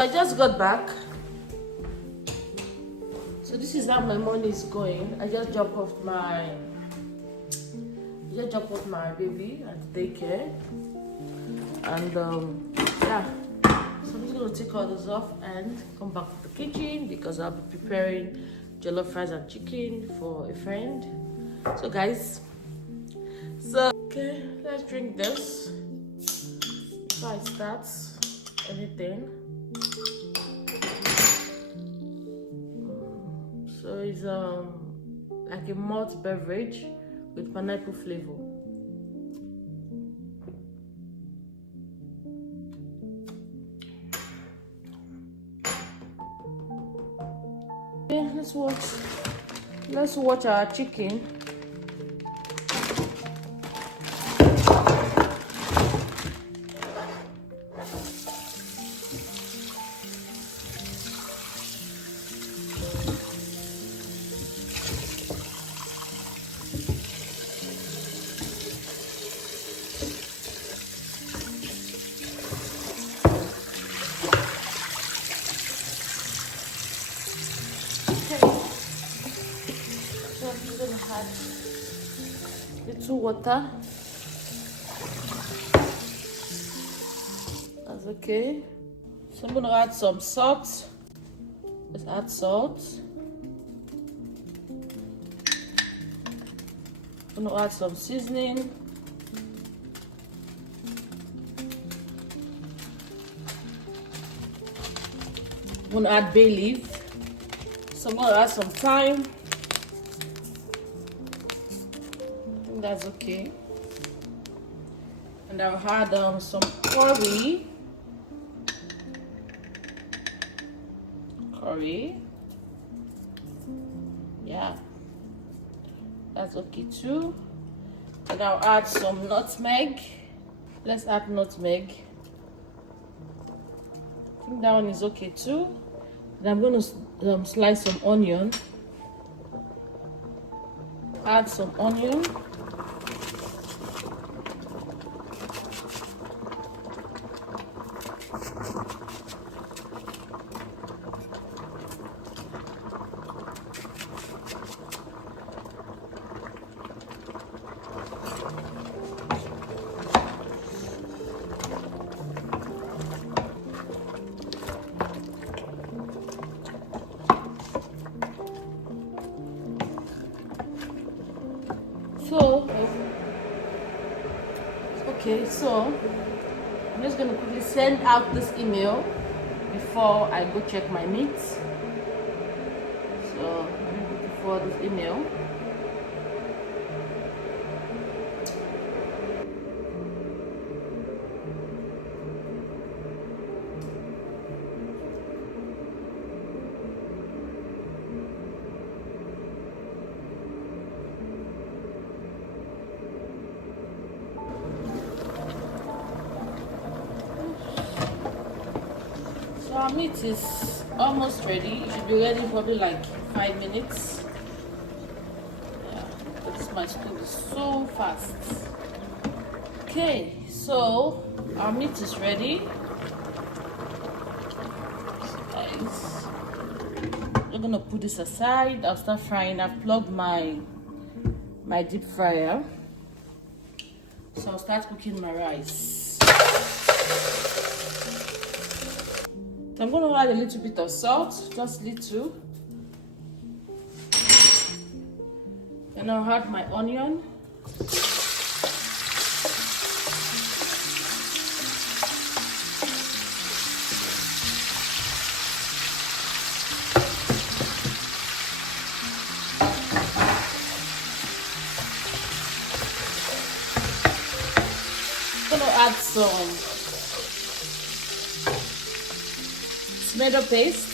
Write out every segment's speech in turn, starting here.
I just got back, so this is how my morning is going. I just dropped off my baby at daycare, and yeah, so I'm just gonna take all this off and come back to the kitchen because I'll be preparing jollof rice and chicken for a friend. So guys, okay, let's drink this before I start anything. So it's like a malt beverage with pineapple flavor. Okay, let's watch our chicken. Add little water. That's okay. So I'm gonna add some salt. Let's add salt. I'm gonna add some seasoning. I'm gonna add bay leaf. So I'm gonna add some thyme. That's okay, and I'll add some curry. Yeah, that's okay too. And I'll add some nutmeg. Let's add nutmeg. I think that one is okay too. And I'm going to slice some onion. Add some onion. So I'm just going to quickly send out this email before I go check my meat. So let me quickly forward this email. So our meat is almost ready. It should be ready probably like 5 minutes. Yeah, because my school is so fast. Okay, so our meat is ready. So guys, we're gonna put this aside. I'll start frying. I've plugged my deep fryer. So I'll start cooking my rice. I'm going to add a little bit of salt, just little. And I'll add my onion. I'm going to add some tomato paste.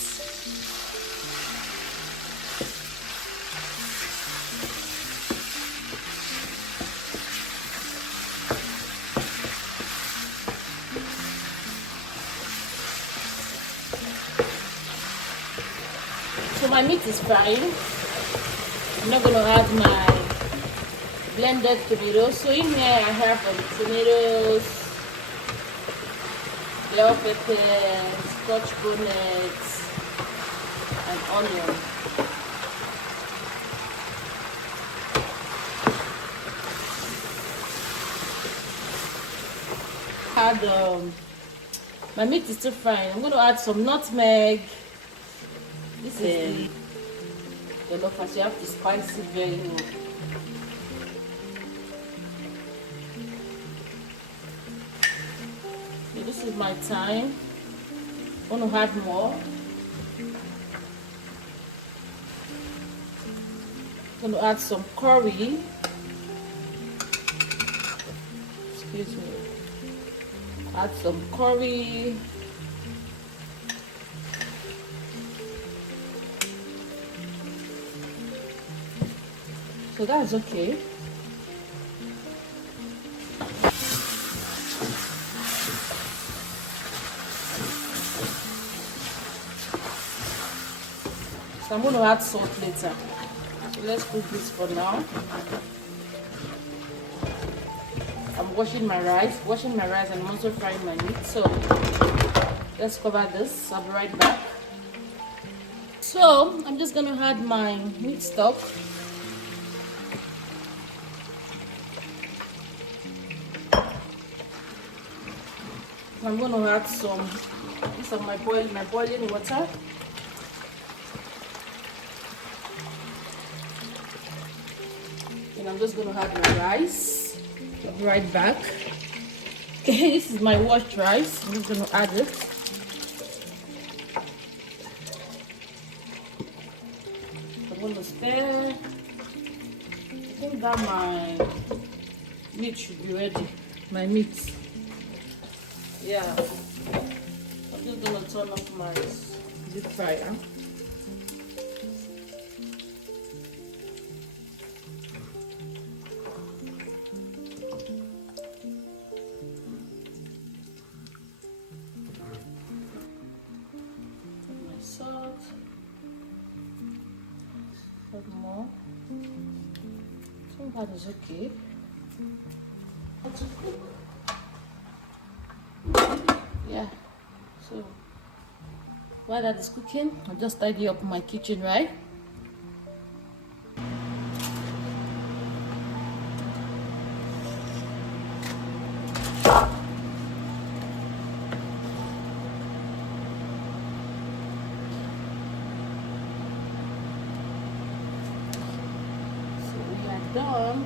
So my meat is frying. I'm not going to add my blended tomatoes. So in here I have tomatoes, bell peppers, scotch bonnet, and onion. Add my meat is still frying. I'm going to add some nutmeg. This is the jollof rice. You have to spice it very well. So this is my time. I'm going to add more. I'm going to add some curry. Excuse me. Add some curry. So that's okay. So I'm going to add salt later. So let's cook this for now. I'm washing my rice and I'm also frying my meat. So let's cover this. I'll be right back. So I'm just going to add my meat stock. I'm going to add some of my boiling water. And I'm just going to add my rice. I'll be right back. Okay, this is my washed rice. I'm just going to add it. I'm going to stir. I think that my meat should be ready. My meat. Yeah. I'm just going to turn off my deep fryer. Salt, add more. I think that is okay. How to cook? Yeah. So while that is cooking, I'll just tidy up my kitchen, right? Done.